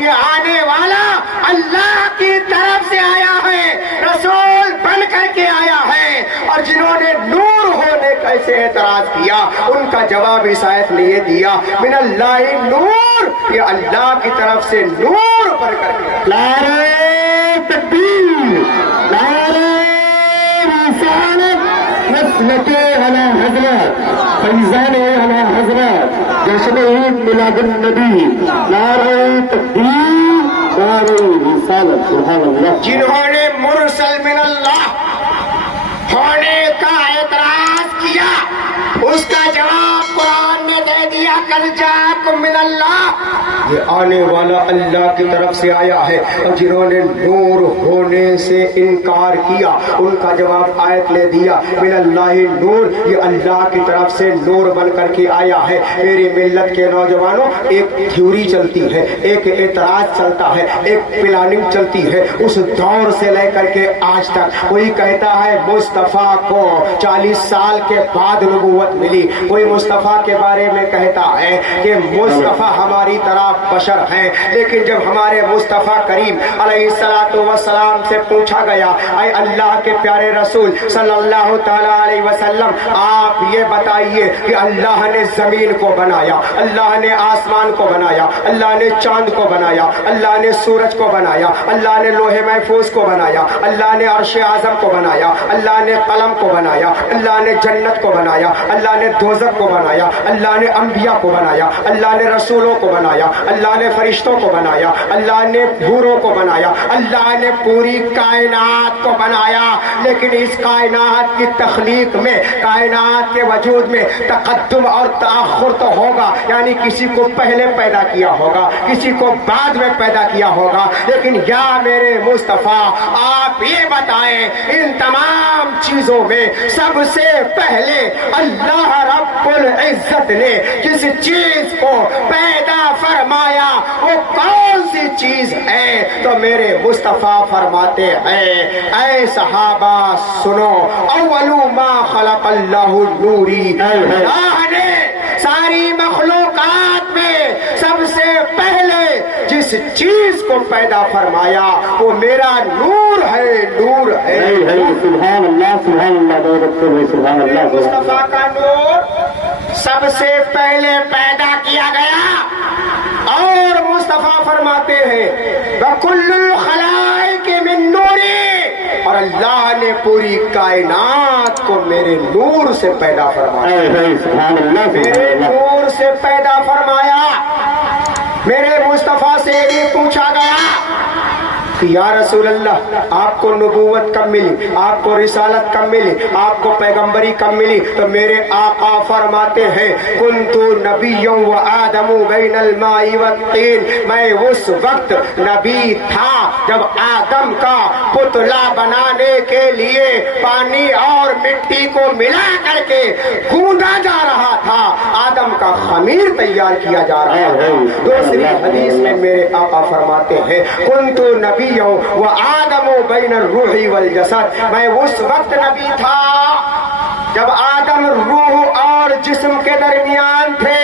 یہ آنے والا اللہ کی طرف سے آیا ہے، رسول بن کر کے آیا ہے۔ اور جنہوں نے نور ہونے کا اسے اعتراض کیا ان کا جواب اس آیت نے یہ دیا، من اللہ نور، یہ اللہ کی طرف سے نور بن کر کے۔ نعرہ تکبیر، نعرہ رسالت، نسلت اعلی حضرت، فیضان اعلی حضرت، جشن عید میلاد النبی، نعرہ تکبیر، نعرہ رسالت، سبحان اللہ۔ جنہوں نے مرسل من اللہ ہونے کا اعتراض کیا اس کا جواب قرآن نے دے دیا، قد جاءکم من اللہ، یہ آنے والا اللہ کی طرف سے آیا ہے۔ اور جنہوں نے نور ہونے سے انکار کیا ان کا جواب آیت نے دیا، من اللہ نور، یہ اللہ کی طرف سے نور بن کر کے آیا ہے۔ میری ملت کے نوجوانوں، ایک تھیوری چلتی ہے، ایک اعتراض چلتا ہے، ایک پلاننگ چلتی ہے، اس دور سے لے کر کے آج تک۔ کوئی کہتا ہے مصطفیٰ کو 40 سال کے بعد نبوت ملی، کوئی مصطفیٰ کے بارے میں کہتا ہے کہ مصطفیٰ ہماری طرح بشر ہیں، لیکن جب ہمارے مصطفیٰ کریم علیہ السلام سے پوچھا گیا، اے اللہ کے پیارے رسول صلی اللہ تعالیٰ علیہ وسلم، آپ یہ بتائیے کہ اللہ نے زمین کو بنایا، اللہ نے آسمان کو بنایا، اللہ نے چاند کو بنایا، اللہ نے سورج کو بنایا، اللہ نے لوح محفوظ کو بنایا، اللہ نے عرش اعظم کو بنایا، اللہ نے قلم کو بنایا، اللہ نے جنت کو بنایا، اللہ نے دوزخ کو بنایا، اللہ نے انبیاء کو بنایا، اللہ نے رسولوں کو بنایا، اللہ نے فرشتوں کو بنایا، اللہ نے حوروں کو بنایا، اللہ نے پوری کائنات کو بنایا۔ لیکن اس کائنات کی تخلیق میں، کائنات کے وجود میں تقدم اور تاخر تو ہوگا، یعنی کسی کو پہلے پیدا کیا ہوگا، کسی کو بعد میں پیدا کیا ہوگا، لیکن یا میرے مصطفیٰ آپ یہ بتائیں، ان تمام چیزوں میں سب سے پہلے اللہ رب العزت نے جس چیز کو پیدا فرمایا وہ کون سی چیز ہے؟ تو میرے مصطفیٰ فرماتے ہیں، اے صحابہ سنو، اول ما خلق اللہ نوری، اللہ نے ساری مخلوقات میں سب سے پہلے جس چیز کو پیدا فرمایا وہ میرا نور ہے، نور ہے۔ سبحان اللہ، سبحان اللہ، سبحان اللہ۔ مصطفیٰ کا نور سب سے پہلے پیدا کیا گیا، اور مصطفیٰ فرماتے ہیں وَكُلُّ الْخَلَائِقِ مِن نُورِ، اور اللہ نے پوری کائنات کو میرے نور سے پیدا فرمایا، میرے نور سے پیدا فرمایا۔ میرے مصطفیٰ سے بھی پوچھا گیا کہ یا رسول اللہ آپ کو نبوت کب ملی، آپ کو رسالت کب ملی، آپ کو پیغمبری کب ملی؟ تو میرے آقا فرماتے ہیں کنت نبی و آدم بین الماء والطین، میں اس وقت نبی تھا جب آدم کا پتلا بنانے کے لیے پانی اور مٹی کو ملا کر کے گوندا جا رہا تھا، آدم کا خمیر تیار کیا جا رہا تھا۔ دوسری حدیث میں میرے آقا فرماتے ہیں کنت نبی و آدم بین الروح والجسد، میں اس وقت نبی تھا جب آدم روح اور جسم کے درمیان تھے۔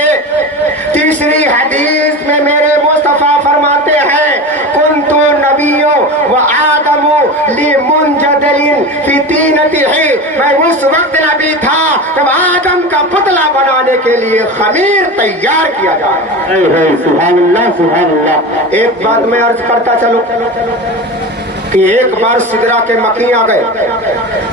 تیسری حدیث میں میرے مصطفیٰ فرماتے ہیں کنت نبی و آدم لمنجدل فی طینتہ، میں اس وقت نبی تھا جب آدم کا پتلا بنانے کے لیے خمیر تیار کیا جا رہا ہے۔ سبحان اللہ، سبحان اللہ۔ ایک بات میں عرض کرتا چلو کہ ایک بار سدرہ کے مکی آ گئے،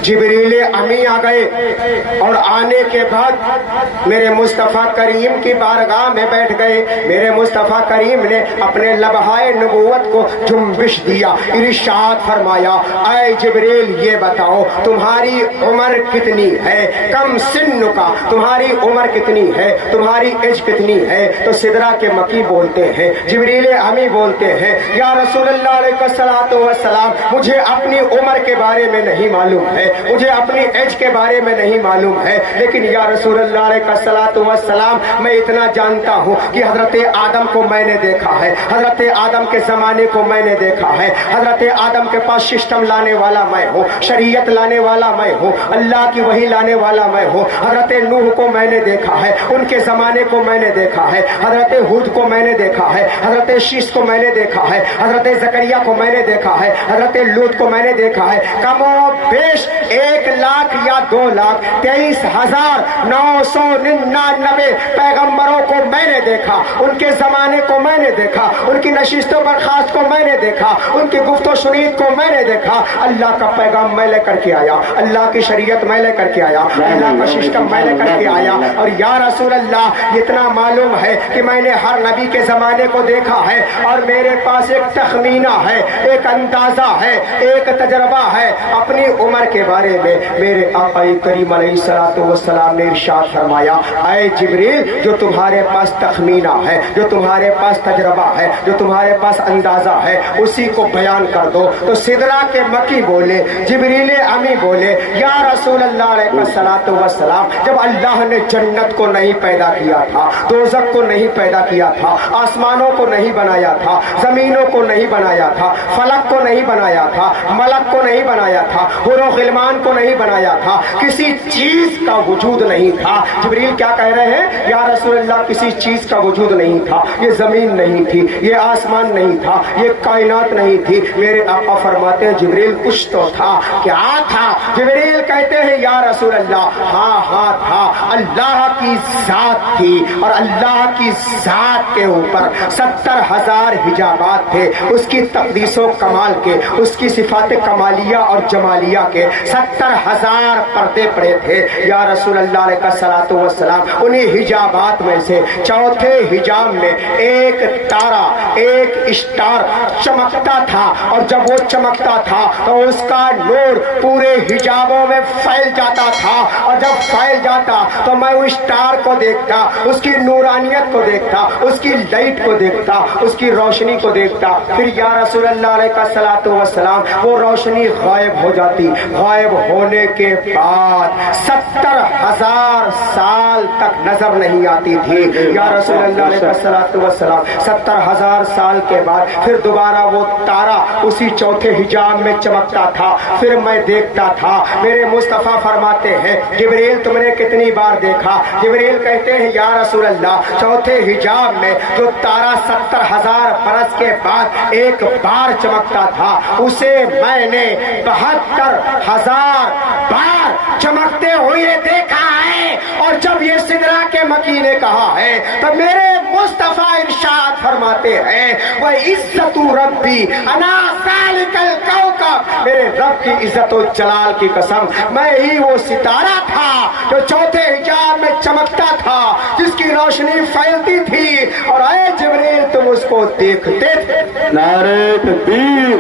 جبریل امی آ گئے، اور آنے کے بعد میرے مصطفیٰ کریم کی بارگاہ میں بیٹھ گئے۔ میرے مصطفیٰ کریم نے اپنے لبہائے نبوت کو جنبش دیا، ارشاد فرمایا اے جبریل یہ بتاؤ تمہاری عمر کتنی ہے، کم سن کا، تمہاری عمر کتنی ہے، تمہاری ایج کتنی ہے؟ تو سدرہ کے مکی بولتے ہیں، جبریل امی بولتے ہیں یا رسول اللہ علیہ الصلوۃ والسلام مجھے اپنی عمر کے بارے میں نہیں معلوم ہے, مجھے اپنی ایج کے بارے میں نہیں معلوم ہے, لیکن یا رسول اللہ علیہ الصلوۃ والسلام میں اتنا جانتا ہوں کہ حضرت آدم کو میں نے دیکھا ہے, حضرت آدم کے زمانے کو میں نے دیکھا ہے, حضرت آدم کے پاس سسٹم لانے والا میں ہوں, شریعت لانے والا میں ہوں, اللہ کی وحی لانے والا میں ہوں. حضرت نوح کو میں نے دیکھا ہے, ان کے زمانے کو میں نے دیکھا ہے, حضرت ہود کو میں نے دیکھا ہے, حضرت شیش کو میں نے دیکھا ہے, حضرت زکریا کو میں نے دیکھا ہے, حضرت لوط کو میں نے دیکھا ہے. کم و بیش 1,00,000 یا 2,23,999 پیغمبروں کو میں نے دیکھا, ان کے زمانے کو میں نے دیکھا, ان کی نشست و برخاست کو میں نے دیکھا, ان کی گفت و شنید کو میں نے دیکھا. اللہ کا پیغام میں لے کر کے آیا, اللہ کی شریعت میں لے کر کے آیا, اللہ کا سسٹم میں لے کر کے آیا. اور یا رسول اللہ اتنا معلوم ہے کہ میں نے ہر نبی کے زمانے کو دیکھا ہے, اور میرے پاس ایک تخمینہ ہے, ایک اندازہ ہے, ایک تجربہ ہے اپنی عمر کے بارے میں. میرے آقا کریم علیہ الصلوۃ والسلام نے ارشاد فرمایا, اے جبریل, جو تمہارے پاس تخمینہ ہے, جو تمہارے پاس تجربہ ہے, جو تمہارے پاس اندازہ ہے, اسی کو بیان کر دو. تو سدرا کے مکی بولے, جبریل امی بولے, یا رسول اللہ علیہ الصلوۃ والسلام, جب اللہ نے جنت کو نہیں پیدا کیا تھا, دوزخ کو نہیں پیدا کیا تھا, آسمانوں کو نہیں بنایا تھا, زمینوں کو نہیں بنایا تھا, فلک کو نہیں بنایا تھا, ملک کو نہیں بنایا تھا, حور و غلمان کو نہیں بنایا تھا, کسی چیز کا وجود نہیں تھا. جبریل کیا کہہ رہے ہیں, یا رسول اللہ کسی چیز کا وجود نہیں تھا, یہ زمین نہیں تھی, یہ آسمان نہیں تھا, یہ کائنات نہیں تھی. میرے آقا فرماتے ہیں جبریل کچھ تو تھا. کیا تھا؟ جبریل کہتے ہیں یا رسول اللہ ہاں ہاں تھا, اللہ کی ذات تھی, اور اللہ کی ذات کے اوپر 70,000 حجابات تھے, اس کی تقدیس و کمال کے, اس کی صفات کمالیہ اور جمالیہ کے 70,000 پردے پڑے تھے. یا رسول اللہ علیہ الصلوۃ والسلام انہیں حجابات میں سے چوتھے حجاب میں ایک تارا, ایک اسٹار چمکتا تھا, اور جب وہ چمکتا تھا تو اس کا نور پورے حجابوں میں پھیل جاتا تھا, اور جب پھیل جاتا تو میں اس اسٹار کو دیکھتا, اس کی نورانیت کو دیکھتا, اس کی لائٹ کو دیکھتا, اس کی روشنی کو دیکھتا. پھر یا رسول اللہ علیہ الصلوۃ والسلام وہ روشنی غائب ہو جاتی. غائب ہونے کے بعد 70,000 سال تک نظر نہیں آتی تھی. یا رسول اللہ علیہ الصلوۃ والسلام 70,000 سال کے بعد پھر دوبارہ وہ تارا اسی چوتھے حجاب میں چمکتا تھا, پھر میں دیکھتا تھا. میرے مصطفیٰ فرماتے ہیں جبریل تم نے کتنی بار دیکھا؟ جبریل کہتے ہیں یا رسول اللہ چوتھے حجاب میں جو تارا 70,000 برس کے بعد ایک بار چمکتا تھا, اسے میں نے 72,000 بار چمکتے ہوئے دیکھا ہے. اور جب یہ سدرا کے مکی نے کہا ہے تو میرے مصطفیٰ ارشاد فرماتے ہیں وَعِزَّتُ رَبِّي أَنَا ذَلِكَ الْكَوْكَبُ, میرے رب کی عزت و جلال کی قسم میں ہی وہ ستارہ تھا جو چوتھے حجاب میں چمکتا تھا, جس کی روشنی پھیلتی تھی, اور اے جبریل تم اس کو دیکھتے تھے. نعرہ تکبیر,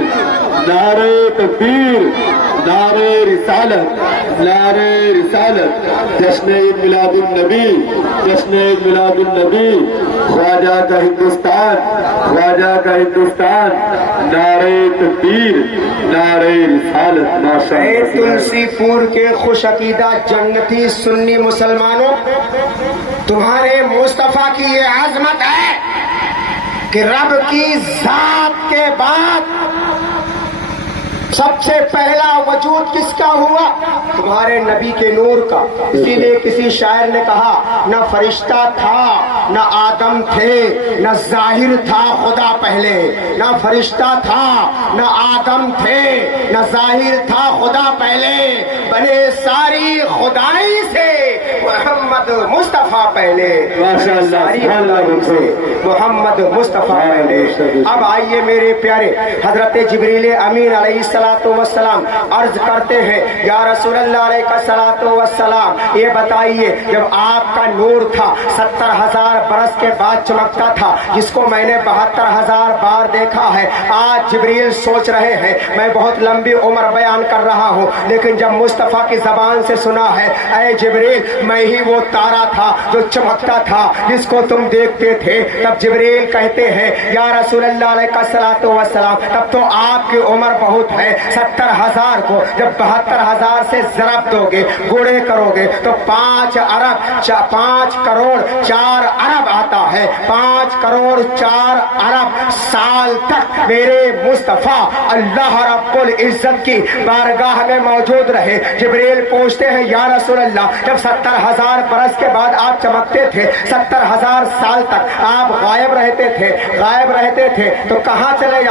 نعرہ تکبیر, نعرہ رسالت, نعرہ رسالت. جشن عید میلاد النبی, جشن عید میلاد النبی, خواجہ کا ہندوستان, خواجہ کا ہندوستان. نعرہ تکبیر, نعرہ رسالت. ماشاء اے اللہ. تلسی پور کے خوش عقیدہ جنتی سنی مسلمانوں, تمہارے مصطفیٰ کی یہ عظمت ہے کہ رب کی ذات کے بعد سب سے پہلا وجود کس کا ہوا؟ تمہارے نبی کے نور کا. اسی لیے کسی شاعر نے کہا نہ فرشتہ تھا نہ آدم تھے نہ ظاہر تھا خدا پہلے, نہ فرشتہ تھا نہ آدم تھے نہ ظاہر تھا خدا پہلے, بنے ساری خدائی سے محمد مصطفیٰ پہلے, ساری خدائی سے محمد مصطفیٰ پہلے. اب آئیے میرے پیارے, حضرت جبریل امین علیہ الصلوۃ والسلام عرض کرتے ہیں یا رسول اللہ علیہ الصلوۃ والسلام یہ بتائیے جب آپ کا نور تھا 70,000 برس کے بعد چمکتا تھا, جس کو میں نے 72,000 بار دیکھا ہے. آج جبریل سوچ رہے ہیں میں بہت لمبی عمر بیان کر رہا ہوں, لیکن جب مصطفیٰ کی زبان سے سنا ہے اے جبریل میں ہی وہ تارا تھا جو چمکتا تھا جس کو تم دیکھتے تھے, تب جبریل کہتے ہیں یا رسول اللہ علیہ الصلوۃ والسلام تب تو آپ کی عمر بہت ہے. 70,000 کو جب 72,000 سے ضرب دو گے, گوڑے کرو گے تو 5 کروڑ 4 ارب آتا ہے. 5 کروڑ 4 ارب سال تک میرے مصطفیٰ اللہ رب العزت کی بارگاہ میں موجود رہے. جبریل پوچھتے ہیں یا رسول اللہ جب 70,000 برس کے بعد آپ چمکتے تھے, 70,000 سال تک آپ غائب رہتے تھے تو کہاں چلے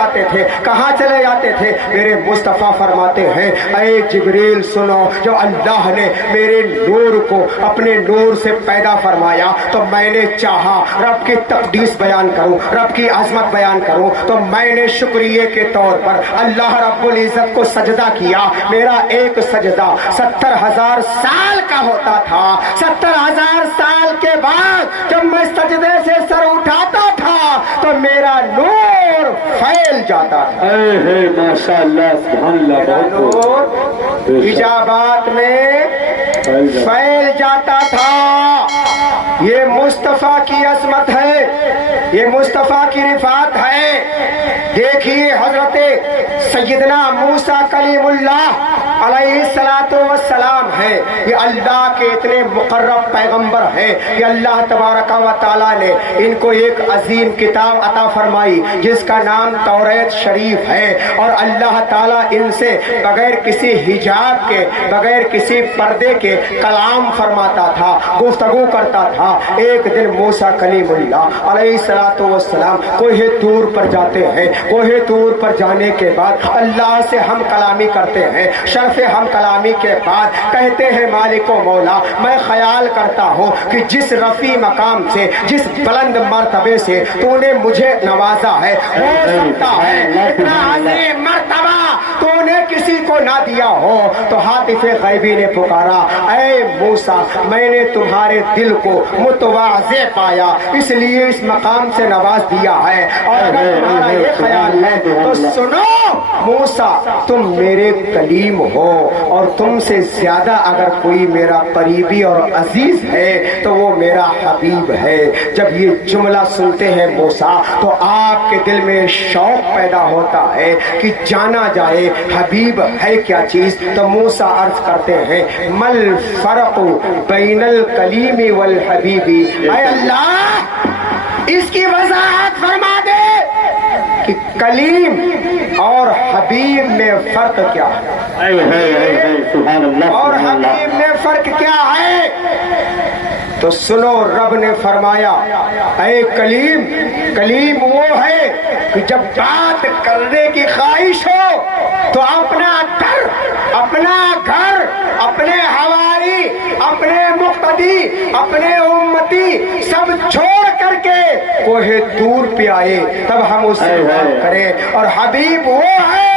جاتے تھے؟ میرے مصطفیٰ فرماتے ہیں اے جبریل سنو, جو اللہ نے میرے نور کو اپنے نور سے پیدا فرمایا تو میں نے چاہا رب کی تقدیس بیان کروں, رب کی عظمت بیان کروں, تو میں نے شکریہ کے طور پر اللہ رب العزت کو سجدہ کیا. میرا ایک سجدہ 70,000 سال کا ہوتا تھا. 70,000 سال کے بعد جب میں سجدے سے سر اٹھاتا تھا تو میرا نور پھیل جاتا تھا. ماشاء اللہ سبحان اللہ, نور حجابات میں پھیل جاتا تھا. یہ مصطفیٰ کی عظمت ہے, یہ مصطفیٰ کی رفعت ہے. دیکھیے حضرت سیدنا موسیٰ کلیم اللہ علیہ الصلوۃ والسلام ہے, یہ اللہ کے اتنے مقرب پیغمبر ہیں کہ اللہ تبارک و تعالیٰ نے ان کو ایک عظیم کتاب عطا فرمائی جس کا نام توریت شریف ہے, اور اللہ تعالیٰ ان سے بغیر کسی حجاب کے, بغیر کسی پردے کے کلام فرماتا تھا, گفتگو کرتا تھا. ایک دن موسیٰ کلیم اللہ علیہ الصلوۃ والسلام کوہ طور پر جاتے ہیں. کوہ طور پر جانے کے بعد اللہ سے ہم کلامی کرتے ہیں. شرف ہم کلامی کے بعد کہتے ہیں مالک و مولا میں خیال کرتا ہوں کہ جس رفیع مقام سے, جس بلند مرتبے سے تو نے مجھے نوازا ہے, ہو سکتا ہے اتنا عظیم مرتبہ تو نے کسی کو نہ دیا ہو. تو ہاتف غیبی نے پکارا اے موسیٰ میں نے تمہارے دل کو متواضع پایا اس لیے اس مقام سے نواز دیا ہے, اور اگر تمہارا یہ خیال ہے تو سنو موسیٰ تم میرے کلیم ہو, اور تم سے زیادہ اگر کوئی میرا قریبی اور عزیز ہے تو وہ میرا حبیب ہے. جب یہ جملہ سنتے ہیں موسیٰ تو آپ کے دل میں شوق پیدا ہوتا ہے کہ جانا جائے حبیب ہے کیا چیز. تو موسیٰ عرض کرتے ہیں مل فرق بین الکلیم والحبیبی, اے اللہ اس کی وضاحت فرما دے کہ کلیم اور حبیب میں فرق کیا ہے, اور حبیب میں فرق کیا ہے. تو سنو رب نے فرمایا اے کلیم, کلیم وہ ہے کہ جب بات کرنے کی خواہش ہو تو اپنا در, اپنا گھر, اپنے حواری, اپنے مقتدی, اپنے امتی سب چھوڑ کر کے کوہ طور پہ آئے تب ہم اس سے بات کریں. اور حبیب وہ ہے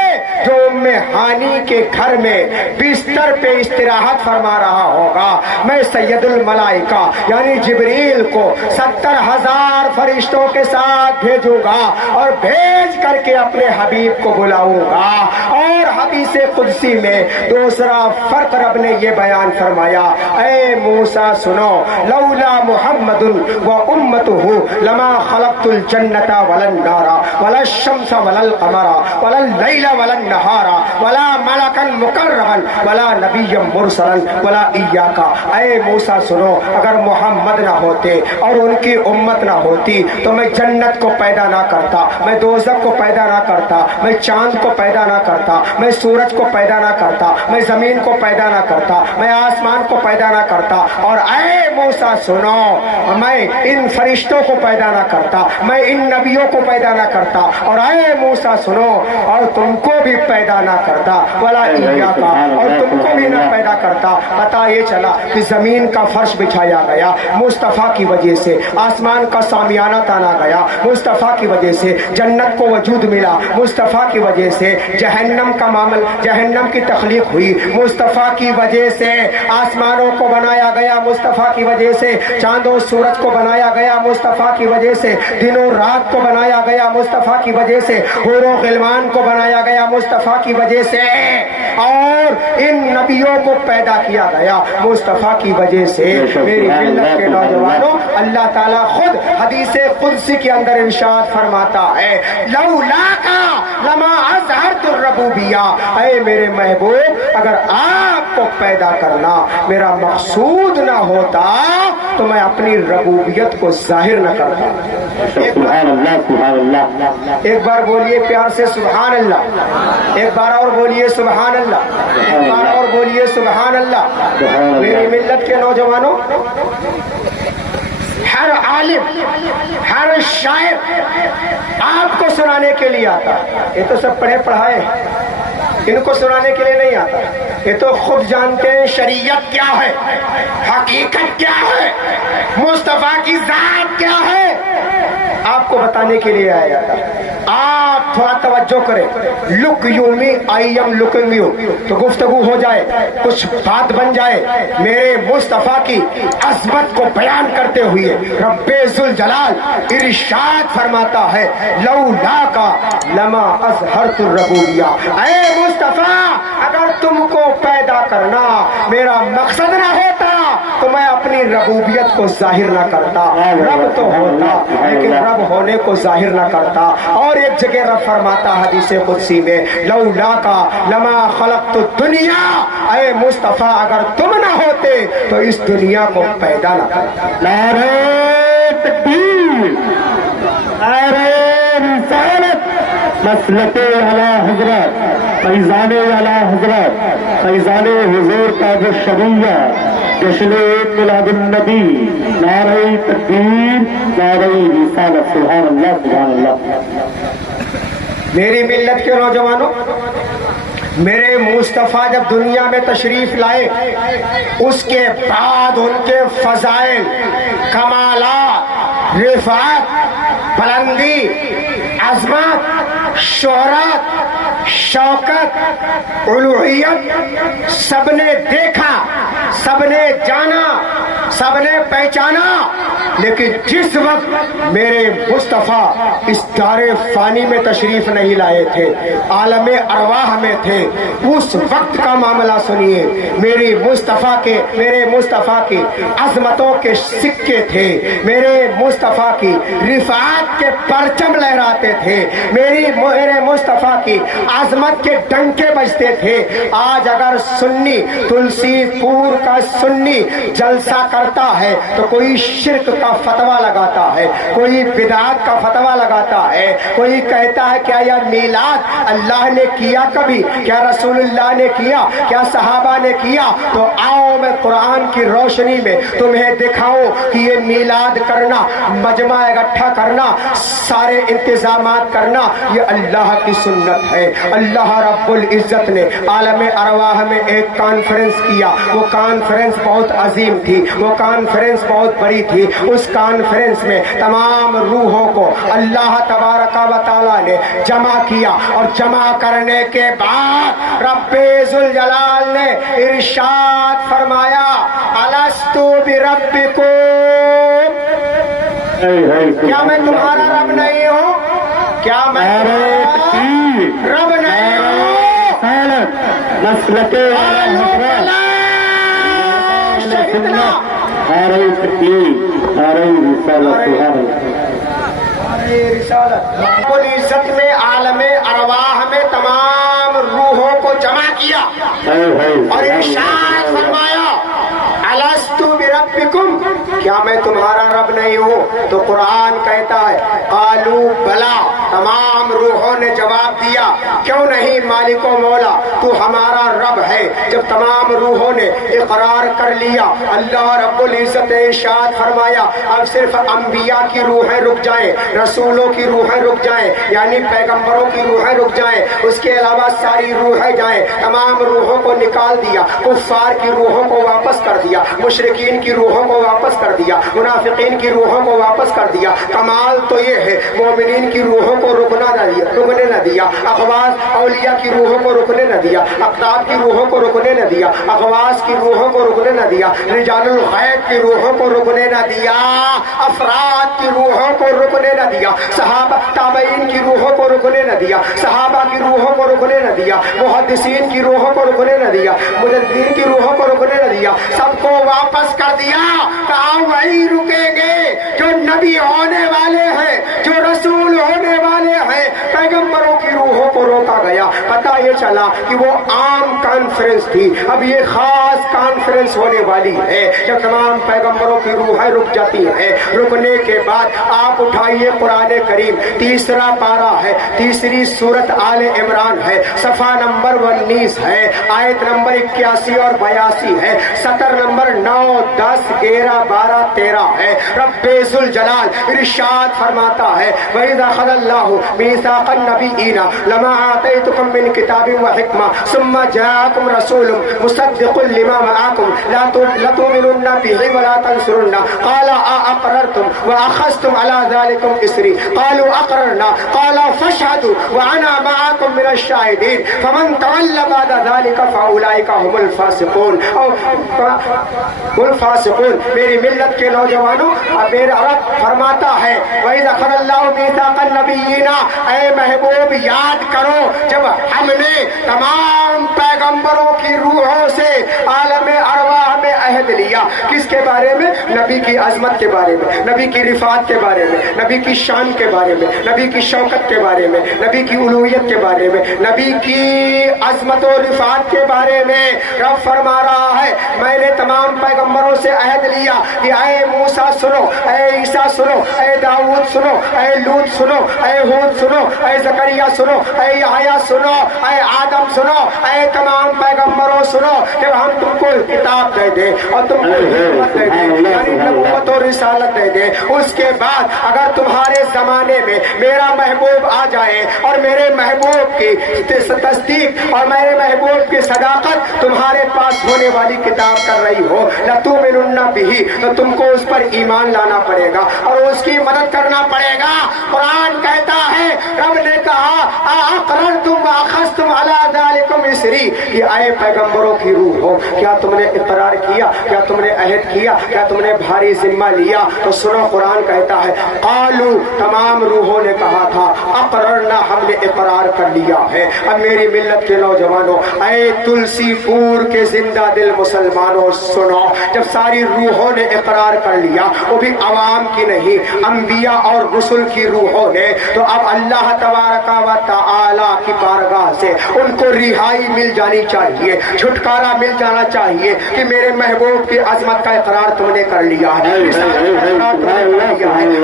جو ام ہانی کے گھر میں بستر پہ استراحت فرما رہا ہوگا. میں سید الملائکہ یعنی جبریل کو 70,000 فرشتوں کے ساتھ بھیجوں گا اور بھیج کر کے اپنے حبیب کو بلاؤں گا. اور حدیث قدسی میں دوسرا فرق رب نے یہ بیان فرمایا اے موسیٰ سنو لولا محمد و امتہ لما خلقت الجنت ولا النار ولا الشمس ولا القمر ولا اللیل ولا النہار ولا ملکا مقربا ولا نبی مرسلا ولا ایاک. اے موسیٰ سنو اگر محمد نہ ہوتے اور ان کی امت نہ ہوتی تو میں جنت کو پیدا نہ کرتا, میں دوزخ کو پیدا نہ کرتا, میں چاند کو پیدا نہ کرتا, میں سورج کو پیدا نہ کرتا, میں زمین کو پیدا نہ کرتا, میں آسمان کو پیدا نہ کرتا. اور اے موسیٰ سنو میں ان فرشتوں کو پیدا نہ کرتا, میں ان نبیوں کو پیدا نہ کرتا, اور اے موسیٰ سنو اور تم کو بھی پیدا نہ کرتا ولا ایاک, اور تم کو بھی نہ پیدا کرتا. پتہ یہ چلا کہ زمین کا فرش بچھایا گیا مصطفیٰ کی وجہ سے, آسمان کا سامیانہ تانا گیا مصطفیٰ کی وجہ سے, جنت کو وجود ملا مصطفیٰ کی وجہ سے, جہنم کا معاملہ جہنم کی تخلیق ہوئی مصطفیٰ کی وجہ سے، آسمانوں کو بنایا گیا مصطفیٰ کی وجہ سے، چاند و سورج کو بنایا گیا مصطفیٰ کی وجہ سے، دن و رات کو بنایا گیا مصطفیٰ کی وجہ سے، حور و غلمان کو بنایا گیا مصطفیٰ کی وجہ سے، اور ان نبیوں کو پیدا کیا گیا مصطفیٰ کی وجہ سے۔ میری ملت کے نوجوانوں، اللہ تعالیٰ خود حدیث قدسی کے اندر ارشاد فرماتا ہے لولا کا لما اظہرت الربوبیہ، اے میرے محبوب اگر آپ کو پیدا کرنا میرا مقصود نہ ہوتا تو میں اپنی ربوبیت کو ظاہر نہ کرتا۔ سبحان اللہ سبحان اللہ، ایک بار بولیے پیار سے سبحان اللہ، ایک بار اور بولیے سبحان اللہ، ایک بار اور بولیے سبحان اللہ۔ میری ملت کے نوجوانوں، ہر عالم ہر شاعر آپ کو سنانے کے لیے آتا، یہ تو سب پڑھے پڑھائے، ان کو سنانے کے لیے نہیں آتا، یہ تو خود جانتے ہیں شریعت کیا ہے، حقیقت کیا ہے، مصطفیٰ کی ذات کیا ہے، آپ کو بتانے کے لیے آیا تھا۔ آپ تھوڑا توجہ کریں، لک یومی آئیم لکنگ یو، تو گفتگو ہو جائے، کچھ بات بن جائے، میرے مصطفیٰ کی عظمت کو بیان کرتے ہوئے رب ذوالجلال ارشاد فرماتا ہے لولا کا لما اظہرت الربوبیہ، اے مصطفیٰ اگر تم کو پیدا کرنا میرا مقصد نہ ہوتا تو میں اپنی ربوبیت کو ظاہر نہ کرتا، رب تو ہوتا لیکن رب ہونے کو ظاہر نہ کرتا۔ اور ایک جگہ رب فرماتا حدیث قدسی میں لولا کا لما خلقت الدنیا، اے مصطفیٰ اگر تم نہ ہوتے تو اس دنیا کو پیدا نہ کرتا۔ نعرہ تکبیر، نعرہ رسالت، مسلک اعلی حضرت، فیضان اعلی حضرت، فیضان حضور تاج الشریعہ، جشن میلاد النبی، نعرہ تکبیر، نعرہ رسالت، سبحان اللہ سبحان اللہ۔ میری ملت کے نوجوانوں، میرے مصطفیٰ جب دنیا میں تشریف لائے اس کے بعد ان کے فضائل، کمالات، رفعت، بلندی، عظمت، شہرت، شوکت، الوہیت سب نے دیکھا، سب نے جانا، سب نے پہچانا، لیکن جس وقت میرے مصطفیٰ اس دار فانی میں تشریف نہیں لائے تھے، عالم ارواح میں تھے، اس وقت کا معاملہ سنیے۔ میرے مصطفیٰ کی عظمتوں کے سکے تھے، میرے مصطفیٰ کی رفعت کے پرچم لہراتے تھے، میرے مصطفیٰ کی عظمت کے ڈنکے بجتے تھے۔ آج اگر سنی تلسی پور کا سنی جلسہ کرتا ہے تو کوئی شرک کا فتویٰ لگاتا ہے، کوئی بدعت کا فتویٰ لگاتا ہے، کوئی کہتا ہے کیا یہ میلاد اللہ نے کیا کبھی، کیا رسول اللہ نے کیا، کیا صحابہ نے کیا؟ تو آؤ میں قرآن کی روشنی میں تمہیں دکھاؤں کہ یہ میلاد کرنا، مجمع اکٹھا کرنا، سارے انتظامات کرنا، یہ اللہ کی سنت ہے۔ اللہ رب العزت نے عالم ارواح میں ایک کانفرنس کیا، وہ کانفرنس بہت عظیم تھی، وہ کانفرنس بہت بڑی تھی۔ اس کانفرنس میں تمام روحوں کو اللہ تبارک و تعالیٰ نے جمع کیا، اور جمع کرنے کے بعد رب ذوالجلال نے ارشاد فرمایا الستو بربکم، کیا میں تمہارا رب نہیں ہوں؟ کیا میں رب نہیں ہوں؟ مسلک رب العزت نے عالم ارواح میں تمام روحوں کو جمع کیا اور ارشاد فرمایا الستو بربکم، کیا میں تمہارا رب نہیں ہوں؟ تو قرآن کہتا ہے قالوا بلا، تمام روحوں نے جواب دیا کیوں نہیں مالک و مولا، تو ہمارا رب ہے۔ جب تمام روحوں نے اقرار کر لیا، اللہ رب العزت نے ارشاد فرمایا اب صرف انبیاء کی روحیں رک جائیں، رسولوں کی روحیں رک جائیں، یعنی پیغمبروں کی روحیں رک جائیں، اس کے علاوہ ساری روحیں جائیں۔ تمام روحوں کو نکال دیا، کفار کی روحوں کو واپس کر دیا، مشرکین کی روحوں کو واپس کر کر دیا, منافقین کی روحوں کو واپس کر دیا. کمال تو یہ ہے مومنین کی روحوں کو رکنے نہ دیا, اخواص اولیاء کی روحوں کو رکنے نہ دیا, اقطاب کی روحوں کو رکنے نہ دیا, اخواص کی روحوں کو رکنے نہ دیا, رجال الغیب کی روحوں کو رکنے نہ دیا, افراد کی روحوں کو رکنے نہ دیا, صحابہ تابعین کی روحوں کو رکنے نہ دیا, صحابہ کی روحوں کو رکنے نہ دیا, محدثین کی روحوں کو رکنے نہ دیا, مجددین کی روحوں کو رکنے نہ دیا, سب کو واپس کر دیا. کہا وہی رکیں گے جو نبی ہونے والے ہیں, جو رسول ہونے والے ہیں. پیغمبروں کی روحوں کو روکا گیا. پتہ یہ چلا کہ وہ عام کانفرنس تھی, اب یہ خاص کانفرنس ہونے والی ہے جب تمام پیغمبروں کی روحیں رک جاتی ہیں. رکنے کے بعد آپ اٹھائیے قرآن کریم, تیسرا پارہ ہے, تیسری سورت آل عمران ہے, صفحہ نمبر 19 ہے, آیت نمبر 81 اور 82 ہے, سطر نمبر 9, 10, 11, 12, 13 ہے. رب ذوالجلال ارشاد فرماتا ہے وَإِذَا أَخَذَ اللَّهُ مِيثَاقَ النَّبِيِّينَ لَمَا آتَيْتُكُم مِّن كِتَابٍ وَحِكْمَةٍ ثُمَّ جَاءَكُمْ رَسُولٌ مُصَدِّقٌ لِّمَا مَعَكُمْ لَتُؤْمِنُنَّ بِهِ وَلَا تَنصُرُنَّهُ قَالَ أَأَقْرَرْتُمْ وَأَخَذْتُمْ عَلَىٰ ذَلِكُمْ إِصْرِي قَالُوا أَقْرَرْنَا قَالَ فَاشْهَدُوا وَأَنَا مَعَكُم مِّنَ الشَّاهِدِينَ فَمَن تَوَلَّىٰ بَعْدَ ذَلِكَ فَأُولَٰئِكَ هُمُ الْفَاسِقُونَ. میری ملت کے نوجوانوں, میرا رب فرماتا ہے وَإِذَا أَخَذَ اللَّهُ مِيثَاقَ النَّبِيِّينَ, اے محبوب یاد کرو جب ہم نے تمام پیغمبروں کی روحوں سے عالم ارواح میں عہد لیا. کس کے بارے میں؟ نبی کی عظمت کے بارے میں, نبی کی رفعت کے بارے میں, نبی کی شان کے بارے میں, نبی کی شوکت کے بارے میں, نبی کی الوہیت کے بارے میں, نبی کی عظمت و رفعت کے بارے میں. رب فرما رہا ہے میں نے تمام پیغمبروں سے عہد لیا کہ اے موسیٰ سنو, اے عیسیٰ سنو, اے داؤد سنو, اے لوط سنو, اے ہود سنو, اے زکریا سنو, اے یحییٰ سنو, اے آدم سنو, اے تمام پیغمبروں سنو. جب ہم تم کو کتاب دے دیں اور تم کو حکمت دے دیں, یعنی نبوت اور رسالت دے دیں, اس کے بعد اگر تمہارے زمانے میں میرا محبوب آ جائے اور میرے محبوب کی تصدیق اور میرے محبوب کی صداقت تمہارے پاس ہونے والی کتاب کر رہی ہو, لَتُؤْمِنُنَّ بِهِ, تو تم کو اس پر ایمان لانا پڑے گا اور اس کی مدد کرنا پڑے گا. قرآن کہتا ہے, رب نے کہا أَأَقْرَرْتُمْ وَأَخَذْتُمْ عَلَىٰ ذَلِكُمْ إِصْرِي, یہ اے پیغمبروں کی روح ہو, کیا تم نے اقرار کیا, کیا تم نے عہد کیا, کیا تم نے بھاری ذمہ لیا؟ تو سنو قرآن کہتا ہے قالوا, تمام روحوں نے کہا تھا اقررنا, ہم نے اقرار کر لیا ہے. اب میری ملت کے نوجوانوں, اے تلسی پور کے زندہ دل مسلمانوں سنو, جب ساری روحوں نے اقرار کر لیا, وہ بھی عوام کی نہیں, انبیاء اور رسل کی روحوں نے, تو اب اللہ تبارک و تعالی کی بارگاہ سے ان کو رہائی مل جانی چاہیے, چھٹکارا مل جانا چاہیے کہ میرے محبوب کی عظمت کا اقرار تم نے کر لیا ہے,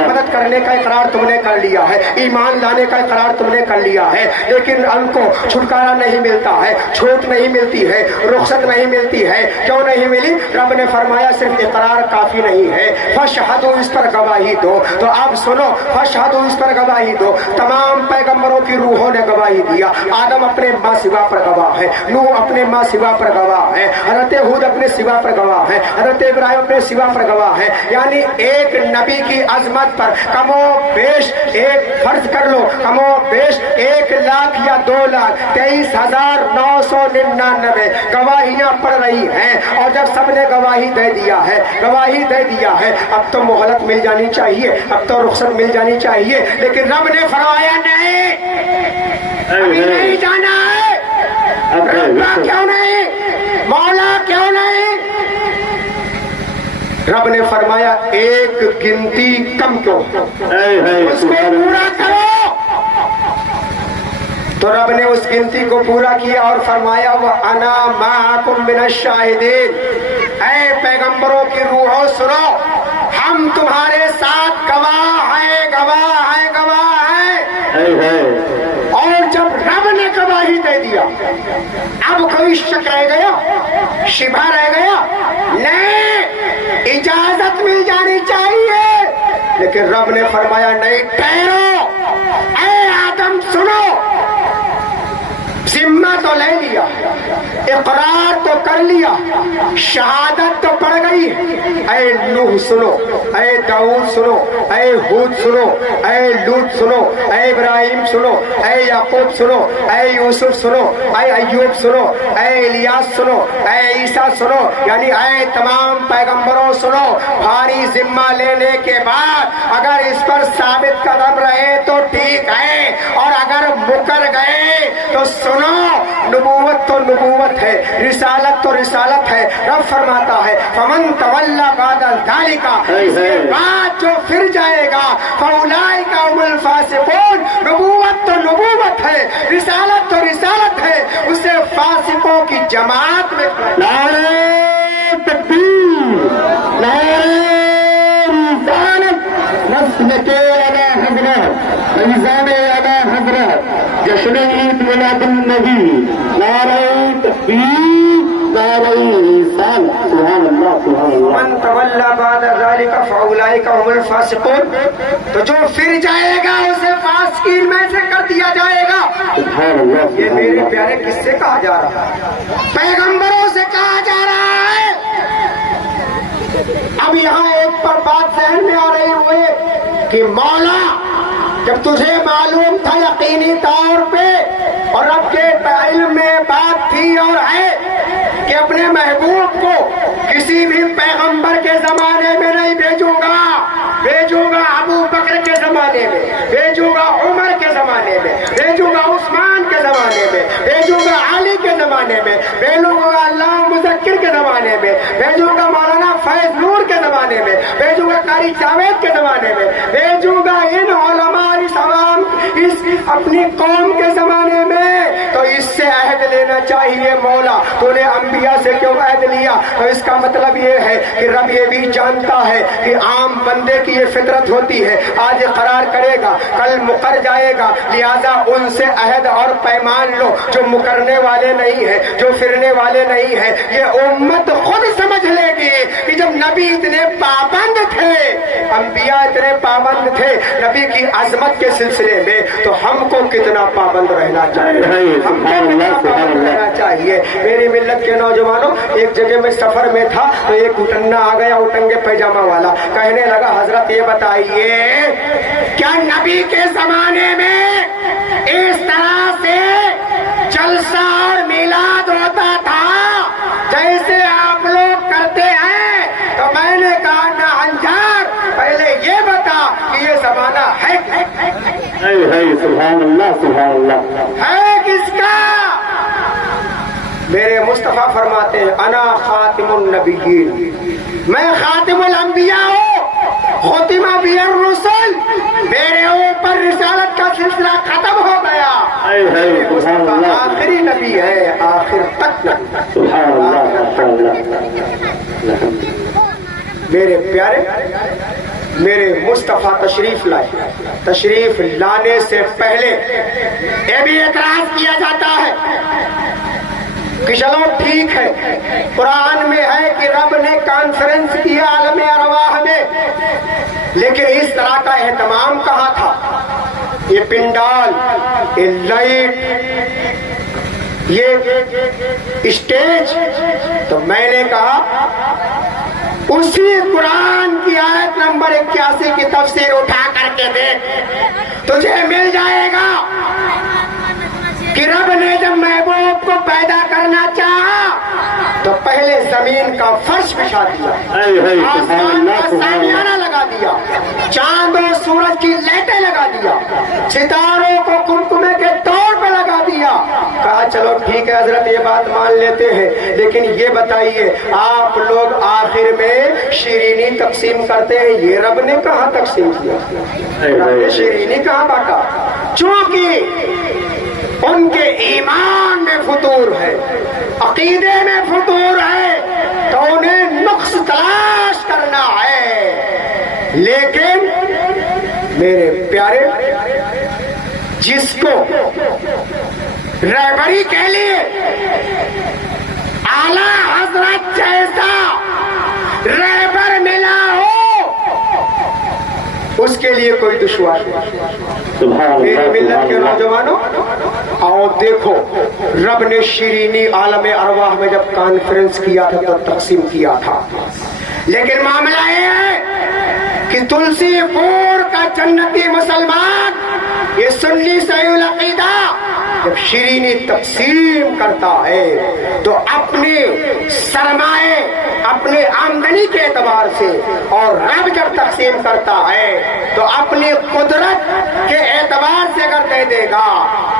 مدد کرنے کا اقرار تم نے کر لیا ہے, ایمان لانے کا اقرار تم نے کر لیا ہے, لیکن ان کو چھٹکارا نہیں ملتا ہے, چھوٹ نہیں ملتی ہے, رخصت نہیں ملتی ہے. کیوں نہیں ملی؟ رب نے فرمایا صرف اقرار کافی نہیں ہے, فاشہدوا, اس پر گواہی دو. تو اب سنو, فاشہدوا, اس پر گواہی دو. تمام پیغمبروں کی روحوں نے گواہی دیا. آدم اپنے ماں سوا پر گواہ ہے, نوح اپنے ماں سوا پر گواہ ہے, حضرت ہود اپنے سوا پر گواہ ہے, حضرت ابراہیم اپنے سوا پر گواہ ہے. یعنی ایک نبی کی عظمت پر کم و بیش, ایک فرض کر لو, کم و بیش 1 لاکھ یا 2 لاکھ 23,999 گواہیاں پڑ رہی ہیں. اور جب سب نے گواہی دے دیا ہے, گواہی دے دیا ہے, اب تو مہلت مل جانی چاہیے, اب تو رخصت مل جانی چاہیے. لیکن رب نے فرمایا نہیں, ابھی نہیں جانا ہے. رب کیوں نہیں, مولا کیوں نہیں؟ رب نے فرمایا ایک گنتی کم کیوں, اس کو پورا کرو. تو رب نے اس گنتی کو پورا کیا اور فرمایا وَأَنَا مَعَكُم مِّنَ الشَّاهِدِينَ, اے پیغمبروں کی روحوں سنو, ہم تمہارے ساتھ گواہ ہیں, گواہ ہیں, گواہ ہیں. اور جب رب نے گواہی دے دیا, اب کوئی شک رہ گیا, شبہ رہ گیا نہیں, اجازت مل جانی چاہیے. لیکن رب نے فرمایا نہیں, ٹھہرو, اے آدم سنو, ذمہ تو لے لیا, اقرار تو کر لیا, شہادت تو پڑ گئی. اے نوح سنو, اے داؤد سنو, اے ہود سنو, اے لوط سنو, اے ابراہیم سنو, اے یعقوب سنو, اے یوسف سنو, اے ایوب سنو, اے الیاس سنو, اے عیسیٰ سنو, یعنی اے تمام پیغمبروں سنو. بھاری ذمہ لینے کے بعد اگر اس پر ثابت قدم رہے تو ٹھیک ہے, اور اگر مکر گئے تو سنو, نبوت تو نبوت ہے, رسالت تو رسالت ہے. رب فرماتا ہے فمن تولی بعد ذلک, اس کے بعد جو پھر جائے گا فاولئک هم الفاسقون. نبوت تو نبوت ہے, رسالت تو رسالت ہے, اسے فاسقوں کی جماعت میں. نعرہ تکبیر, نعرہ رسالت, مسلک اعلی حضرت, نظام اعلی حضرت, جشن عید میلاد النبی. نعرہ تکبیر, نعرہ رسالت. سبحان اللہ, سبحان اللہ. من تولی بعد ذلک فاولئک هم الفاسقون, تو جو پھر جائے گا اسے فاسقین میں سے کر دیا جائے گا. سبحان اللہ. یہ میرے پیارے کس سے کہا جا رہا ہے؟ پیغمبروں سے کہا جا رہا ہے. اب یہاں ایک پر بات ذہن میں آ رہی ہوئے کہ مولا, جب تجھے معلوم تھا یقینی طور پہ اور رب کے علم میں بات تھی اور ہے کہ اپنے محبوب کو کسی بھی پیغمبر کے زمانے میں نہیں بھیجوں گا, بھیجوں گا ابو بکر کے زمانے میں, بھیجوں گا عمر کے زمانے میں, بھیجوں گا عثمان کے زمانے میں, بھیجوں گا علی کے زمانے میں, بھیجوں گا اللہ مذکر کے زمانے میں, بھیجوں گا مولانا فیض نور کے زمانے میں, بھیجوں گا قاری جاوید کے زمانے میں, بھیجوں گا ان علماء تمام اس اپنی قوم کے زمانے میں. تو اس سے عہد لینا چاہیے مولا, تو نے انبیاء سے کیوں عہد لیا؟ تو اس کا مطلب یہ ہے کہ رب یہ بھی جانتا ہے کہ عام بندے کی یہ فطرت ہوتی ہے, آج قرار کرے گا کل مکر جائے گا, لہذا ان سے عہد اور پیمان لو جو مکرنے والے نہیں ہیں, جو پھرنے والے نہیں ہیں. یہ امت خود سمجھ لے گی کہ جب نبی اتنے پابند تھے, انبیاء اتنے پابند تھے نبی کی عظمت کے سلسلے میں, تو ہم کو کتنا پابند رہنا چاہیے, ہم کو کتنا پابند رہنا چاہیے. میری ملت کے نوجوانوں, ایک جگہ میں سفر میں تھا تو ایک اٹنا آ گیا, اٹنگے پیجامہ والا, کہنے لگا حضرت یہ بتائیے کیا نبی کے زمانے میں اس طرح سے جلسہ اور میلاد ہوتا تھا جیسے آپ لوگ کرتے ہیں؟ تو میں نے کہا نہ انجار, پہلے یہ بتا کہ یہ زمانہ ہے سبحان اللہ, سبحان اللہ, ہے کس کا؟ میرے مصطفیٰ فرماتے ہیں انا خاتم النبیین, میں خاتم الانبیاء ہوں, ختم بی الرسل, میرے اوپر رسالت کا سلسلہ ختم ہو گیا. مصطفیٰ آخری نبی ہے, آخر تک نبی. سبحان اللہ. میرے پیارے, میرے مصطفیٰ تشریف لائے, تشریف لانے سے پہلے یہ بھی اعتراض کیا جاتا ہے کہ چلو ٹھیک ہے, قرآن میں ہے کہ رب نے کانفرنس کیا عالم ارواح میں, لیکن اس طرح کا اہتمام کہاں تھا؟ یہ پنڈال, یہ لائٹ, یہ اسٹیج. تو میں نے کہا اسی قرآن کی آیت نمبر 81 کی تفسیر اٹھا کر کے دیکھ, تجھے مل جائے گا کہ رب نے جب محبوب کو پیدا کرنا چاہا تو پہلے زمین کا فرش بچھا دیا, آسمان کا سامیانہ لگا دیا, چاند و سورج کی لائٹیں لگا دیا, ستاروں کو کمکمے کے طور پہ لگا دیا. کہا چلو ٹھیک ہے حضرت یہ بات مان لیتے ہیں, لیکن یہ بتائیے آپ لوگ آخر میں شیرینی تقسیم کرتے ہیں, یہ رب نے کہاں تقسیم کیا؟ رب نے شیرینی کہاں بانٹا؟ چونکہ ان کے ایمان میں فطور ہے, عقیدے میں فطور ہے, تو انہیں نقص تلاش کرنا ہے. لیکن میرے پیارے, جس کو رہبری کے لیے اعلیٰ حضرت جیسا رہبر ملا ہو اس کے لیے کوئی دشواری نہیں. میری ملت کے نوجوانوں, آؤ دیکھو رب نے شیرینی عالم ارواح میں جب کانفرنس کیا تھا تو تقسیم کیا تھا، لیکن معاملہ یہ ہے کہ تلسی پور کا جنتی مسلمان یہ سنی صحیح العقیدہ جب شیرینی تقسیم کرتا ہے تو اپنے سرمائے اپنے آمدنی کے اعتبار سے، اور رب جب تقسیم کرتا ہے تو اپنی قدرت کے اعتبار سے اگر دے دے گا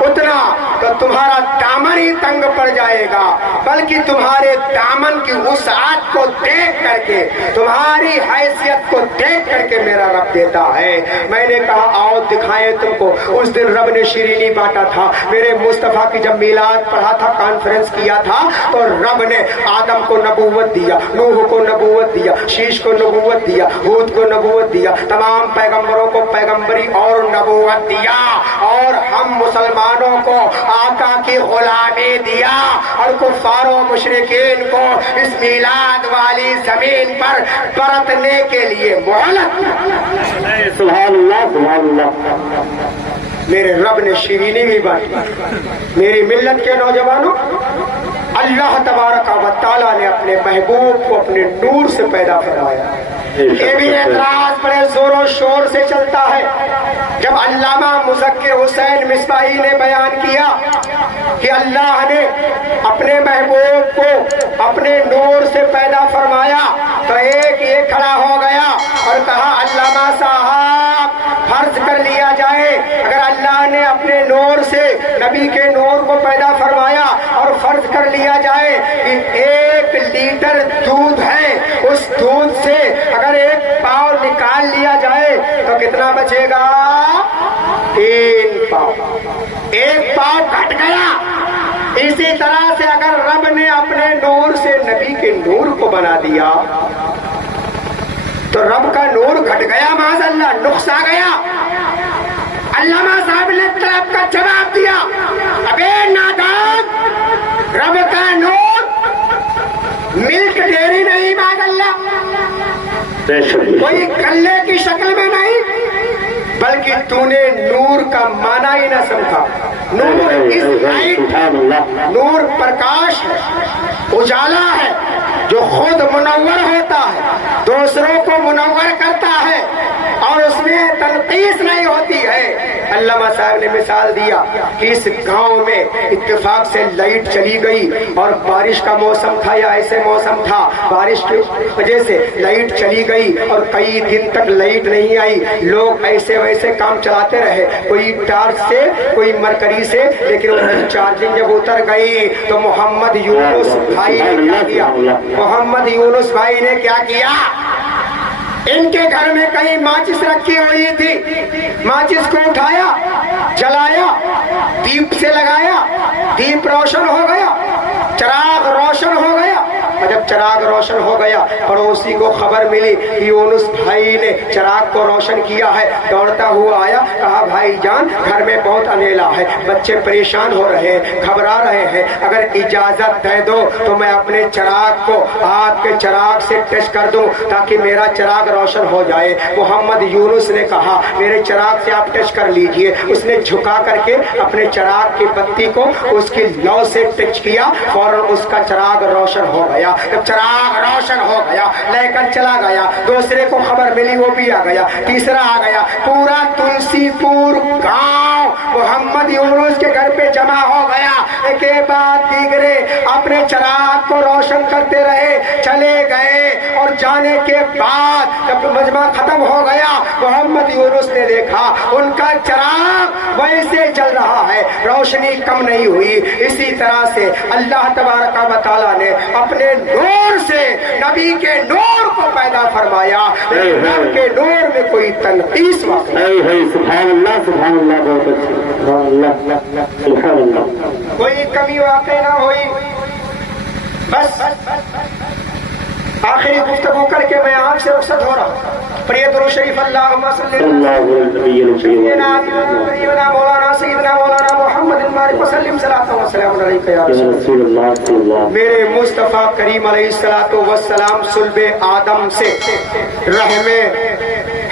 اتنا تو تمہارا دامن ہی تنگ پڑ جائے گا، بلکہ تمہارے دامن کی وسعت کو دیکھ کر کے، تمہاری حیثیت کو دیکھ کر کے میرا رب دیتا ہے۔ میں نے کہا آؤ دکھائیں تم کو، اس دن رب نے شیرینی بانٹا تھا، میرے مصطفیٰ کی جب میلاد پڑھا تھا، کانفرنس کیا تھا، تو رب نے آدم کو نبوت دیا، نوح کو نبوت دیا، شیش کو نبوت دیا، ہود کو نبوت دیا، تمام پیغمبروں کو پیغمبری اور نبوت دیا، اور ہم مسلمانوں کو آقا کی غلامی دیا، اور کفار و مشرکین کو اس میلاد والی زمین پر برتنے کے لیے مہلت۔ سبحان اللہ سبحان اللہ۔ میرے رب نے شیرینی بھی بانٹی۔ میری ملت کے نوجوانوں، اللہ تبارک و تعالیٰ نے اپنے محبوب کو اپنے نور سے پیدا فرمایا۔ یہ بھی اعتراض بڑے زور و شور سے چلتا ہے۔ جب علامہ مذکر حسین مصباحی نے بیان کیا کہ اللہ نے اپنے محبوب کو اپنے نور سے پیدا فرمایا، تو ایک یہ کھڑا ہو گیا اور کہا علامہ صاحب فرض کر لیا جائے اگر اللہ نے اپنے نور سے نبی کے نور کو پیدا فرمایا، اور فرض کر لیا جائے کہ 1 لیٹر دودھ ہے، اس دودھ سے اگر 1 پاؤ نکال لیا جائے تو کتنا بچے گا؟ 3 پاؤ، 1 پاؤ گھٹ گیا۔ اسی طرح سے اگر رب نے اپنے نور سے نبی کے نور کو بنا دیا تو رب کا نور گھٹ گیا، معاذ اللہ نقص آ گیا۔ علامہ صاحب نے طلب کا جواب دیا، ابے نادان، رب کا نور ملک ڈیری نہیں، معاذ اللہ کوئی کلے کی شکل میں نہیں، بلکہ تو نے نور کا معنی ہی نہ سمجھا۔ نور اس لائٹ، نور پرکاش ہے، اجالا ہے، جو خود منور ہوتا ہے، دوسروں کو منور کرتا ہے، اور اس میں تنقیص نہیں ہوتی ہے۔ علامہ صاحب نے مثال دیا کہ اس گاؤں میں اتفاق سے لائٹ چلی گئی اور بارش کا موسم تھا یا ایسے موسم تھا، بارش کی وجہ سے لائٹ چلی گئی اور کئی دن تک لائٹ نہیں آئی، لوگ ایسے ویسے کام چلاتے رہے، کوئی ٹارچ سے کوئی مرکری سے، لیکن ان کی چارجنگ جب اتر گئی تو محمد یونس بھائی نے کیا کیا؟ محمد یونس بھائی نے کیا کیا؟ ان کے گھر میں کہیں ماچس رکھی ہوئی تھی، ماچس کو اٹھایا، جلایا، دیپ سے لگایا، دیپ روشن ہو گیا، چراغ روشن ہو گیا، اور جب چراغ روشن ہو گیا پڑوسی کو خبر ملی کہ یونس بھائی نے چراغ کو روشن کیا ہے، دوڑتا ہوا آیا، کہا بھائی جان گھر میں بہت اندھیرا ہے، بچے پریشان ہو رہے ہیں، گھبرا رہے ہیں، اگر اجازت دے دو تو میں اپنے چراغ کو آپ کے چراغ سے ٹچ کر دوں تاکہ میرا چراغ روشن ہو جائے۔ محمد یونس نے کہا میرے چراغ سے آپ ٹچ کر لیجئے۔ اس نے جھکا کر کے اپنے چراغ کی بتی کو اس کی لو سے ٹچ کیا، فوراً اس کا چراغ روشن ہو گیا۔ جب چراغ روشن ہو گیا لے کر چلا گیا، دوسرے کو خبر ملی وہ بھی آ گیا، تیسرا آ گیا، پورا تلسی پور گاؤں محمد یونس کے گھر پہ جمع ہو گیا۔ ایک کے بعد دیگرے اپنے چراغ کو روشن کرتے رہے، چلے گئے، اور جانے کے بعد جب مجمع ختم ہو گیا محمد یونس نے دیکھا ان کا چراغ ویسے چل رہا ہے، روشنی کم نہیں ہوئی۔ اسی طرح سے اللہ تبارک و تعالیٰ نے اپنے نور سے نبی کے نور کو پیدا فرمایا، لیکن رب کے نور میں کوئی تنقیص واقع نہیں۔ سبحان اللہ سبحان اللہ، بہت اچھی سبحان اللہ سبحان اللہ، کوئی کمی واقع نہ ہوئی۔ بس آخری گفتگو کر کے میں آپ سے رخصت ہو رہا۔ درود شریف اللہم صلی اللہ مولانا سیدنا مولانا محمد المبارک وسلم صلاۃ و سلام علیکہ یا رسول اللہ۔ میرے مصطفیٰ کریم علیہ الصلوۃ والسلام صلب آدم سے رحم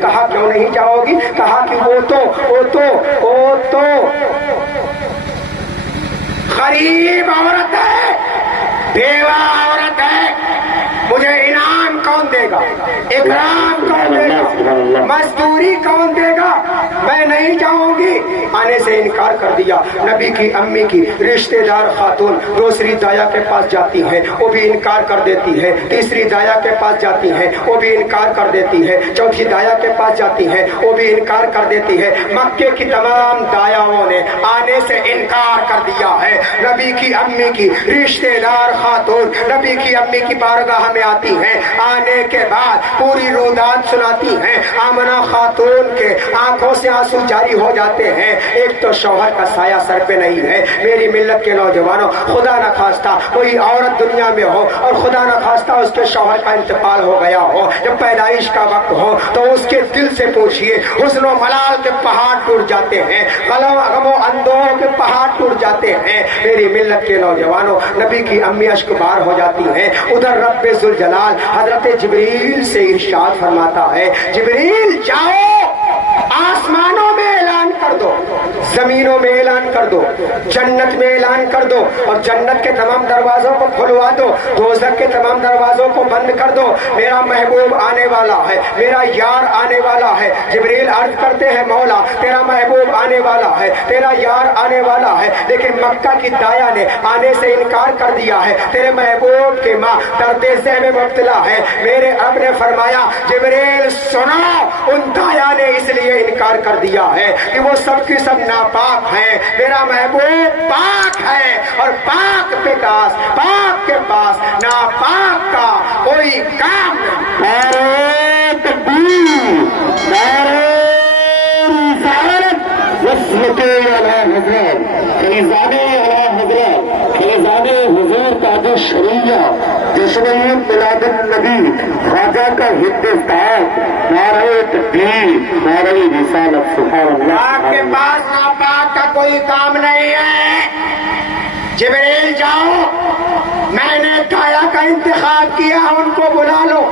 کہا کیوں نہیں جاؤ گی؟ کہا کہ وہ تو غریب عورت ہے، بیوہ عورت ہے، مجھے انعام کون دے گا، اکرام کون دے گا، مزدوری کون دے گا، میں نہیں جاؤں گی. آنے سے انکار کر دیا. نبی کی امی کی رشتہ دار خاتون دوسری دایا کے پاس جاتی ہے، وہ بھی انکار کر دیتی ہے. تیسری دایا کے پاس جاتی ہے، وہ بھی انکار کر دیتی ہے. چوتھی دایا کے پاس جاتی ہے، وہ بھی انکار کر دیتی ہے. مکے کی تمام دایاؤں نے آنے سے انکار کر دیا ہے. نبی کی امی کی رشتہ دار خاتون نبی کی امی کی بارگاہ میں آتی ہیں. آنے کے بعد پوری رودات سناتی ہیں. آمنہ خاتون کے آنکھوں سے آنسو جاری ہو جاتے ہیں. ایک تو شوہر کا سایہ سر پہ نہیں ہے. میری ملت کے نوجوانوں، خدا نہ خواستہ کوئی عورت دنیا میں ہو اور خدا نہ خواستہ اس کے شوہر کا انتقال ہو گیا ہو، جب پیدائش کا وقت ہو تو اس کے دل سے پوچھئے، حزن و ملال کے پہاڑ ٹوٹ جاتے ہیں، غم و اندوہ کے پہاڑ ٹوٹ جاتے ہیں. میری ملت کے نوجوانوں، نبی کی امی اشک بار ہو جاتی ہیں. ادھر رب ذوالجلال حضرت جبریل سے ارشاد فرماتا ہے، جبریل جاؤ، آسمانوں میں اعلان کر دو، زمینوں میں اعلان کر دو، جنت میں اعلان کر دو، اور جنت کے تمام دروازوں کو کھلوا دو، دوزخ کے تمام دروازوں کو بند کر دو. میرا محبوب آنے والا ہے، میرا یار آنے والا ہے. جبریل عرض کرتے ہیں، مولا تیرا محبوب آنے والا ہے، تیرا یار آنے والا ہے، لیکن مکہ کی دایا نے آنے سے انکار کر دیا ہے. تیرے محبوب کی ماں درد ذہ میں مبتلا ہے. میرے رب نے فرمایا، جبریل سنو، ان دایا نے اس لیے انکار کر دیا ہے کہ وہ سب کی سب ناپاک ہیں. میرا محبوب پاک ہے، اور پاک کے پاس ناپاک کا کوئی کام نہیں. حضور تاج شریعہ جشن میلاد النبی خواجہ کا ہندوستان، نعرہ تکبیر، نعرہ رسالت، سبحان اللہ. آپ کے پاس ناپاک کا کوئی کام نہیں ہے. جبریل جاؤ، میں نے دایا کا انتخاب کیا، ان کو بلا لو.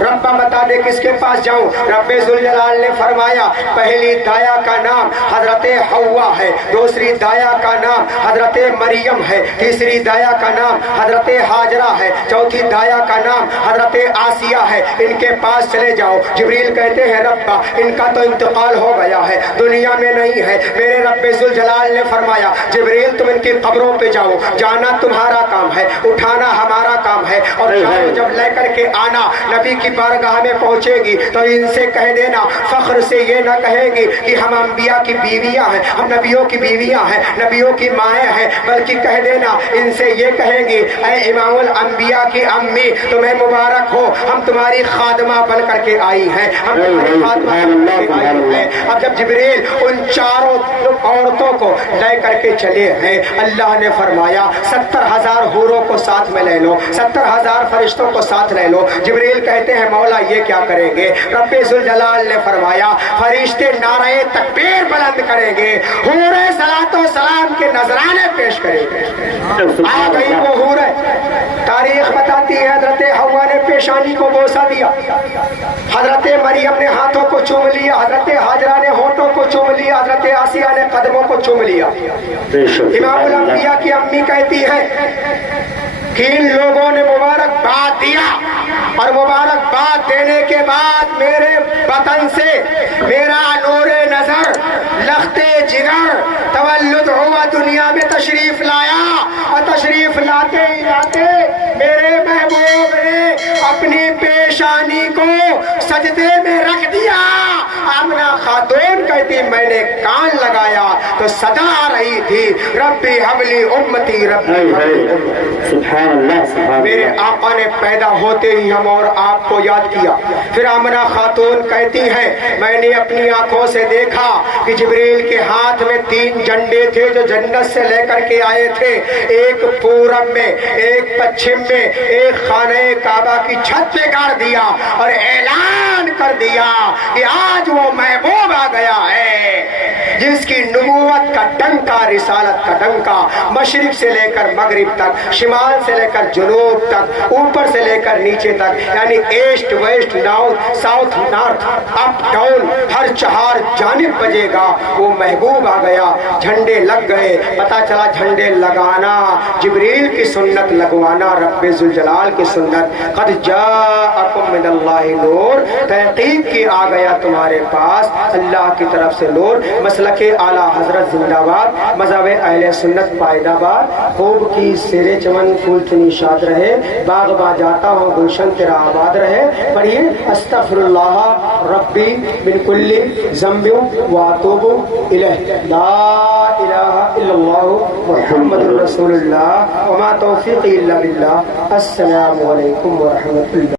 ربا بتا دے کس کے پاس جاؤں. رب ذوالجلال نے فرمایا، پہلی دایا کا نام حضرت حوا ہے، دوسری دایا کا نام حضرت مریم ہے، تیسری دایا کا نام حضرت ہاجرہ ہے، چوتھی دایا کا نام حضرت آسیہ ہے. ان کے پاس چلے جاؤ. جبریل کہتے ہیں، ربا ان کا تو انتقال ہو گیا ہے، دنیا میں نہیں ہے. میرے رب ذوالجلال نے فرمایا، جبریل تم ان کی قبروں پہ جاؤ، جانا تمہارا کام ہے، اٹھانا ہمارا کام ہے. اور جب لے کر کے آنا نبی کی بارگاہ میں پہنچے گی تو ان سے کہہ دینا، فخر سے یہ نہ کہے گی کہ ہم انبیاء کی بیویاں ہیں، ہم نبیوں کی بیویاں ہیں، نبیوں کی مائیں ہیں، بلکہ کہہ دینا ان سے یہ کہیں گی، اے امام الانبیاء کی امی تمہیں مبارک ہو، ہم تمہاری خادمہ بن کر کے آئی ہیں، ہم تمہاری خادمہ بن کر کے آئی ہیں. اب جب جبریل ان چاروں عورتوں کو لے کر کے چلے ہیں، اللہ نے فرمایا 70,000 حوروں کو ساتھ میں لے لو، 70,000 فرشتوں کو ساتھ لے لو. جبریل کہتے ہیں، مولا یہ کیا کریں گے؟ رب ذوالجلال نے فرمایا، فرشتے نعرہ تکبیر بلند کریں گے، حوریں صلاۃ و سلام کے نذرانے پیش کریں گے. آ گئی وہ حوریں. تاریخ بتاتی ہے حضرت حوا نے پیشانی کو بوسہ دیا، حضرت مریم نے ہاتھوں کو چوم لیا، حضرت ہاجرہ نے ہونٹوں کو چوم لیا، حضرت آسیہ نے قدموں کو چوم لیا. امام الانبیاء کی امی کہتی ہے کہ ان لوگوں نے مبارکباد دیا، اور مبارکباد دینے کے بعد میرے بدن سے میرا نور نظر، لخت جگر تولد ہوا، دنیا میں تشریف لایا، اور تشریف لاتے ہی لاتے میرے محبوب نے اپنی پیشانی کو سجدے میں رکھ دیا. آمنہ خاتون کہتی، میں نے کان لگایا تو صدا آ رہی تھی، ربی حبلی امتی ربی سبحان اللہ. میرے آقا نے پیدا ہوتے ہی ہم اور آپ کو یاد کیا. پھر آمنہ خاتون کہتی ہے، میں نے اپنی آنکھوں سے دیکھا کہ جبریل کے ہاتھ میں 3 جھنڈے تھے جو جنت سے لے کر کے آئے تھے، ایک پورب میں، ایک پچھم میں، ایک خانہ کعبہ کی چھت پہ گاڑ دیا، اور اعلان کر دیا کہ آج وہ وہ محبوب آ گیا ہے جس کی نبوت کا ڈنکا، رسالت کا ڈنکا مشرق سے لے کر مغرب تک، شمال سے لے کر جنوب تک، اوپر سے لے کر نیچے تک، یعنی east west south north up down ہر چہار جانب بجے گا، وہ محبوب آ گیا۔ جھنڈے لگ گئے، پتا چلا جھنڈے لگانا جبریل کی سنت، لگوانا رب ذوالجلال کی سنت۔ قد جاءکم من اللہ نور، تحقیق کی آ گیا تمہارے پاس اللہ کی طرف سے نور۔ مسلک اعلیٰ حضرت زندہ باد، مذہب اہل سنت پائیدہ باد۔ خوب کی سیر چمن پھول چنی شاد رہے، باغ با جاتا ہوں گلشن تیرا آباد رہے۔ پڑھیے استغفر اللہ ربی من کل ذنب واتوب الیہ، لا الہ الا اللہ محمد رسول اللہ، وما توفیقی الا باللہ۔ السلام علیکم ورحمۃ اللہ۔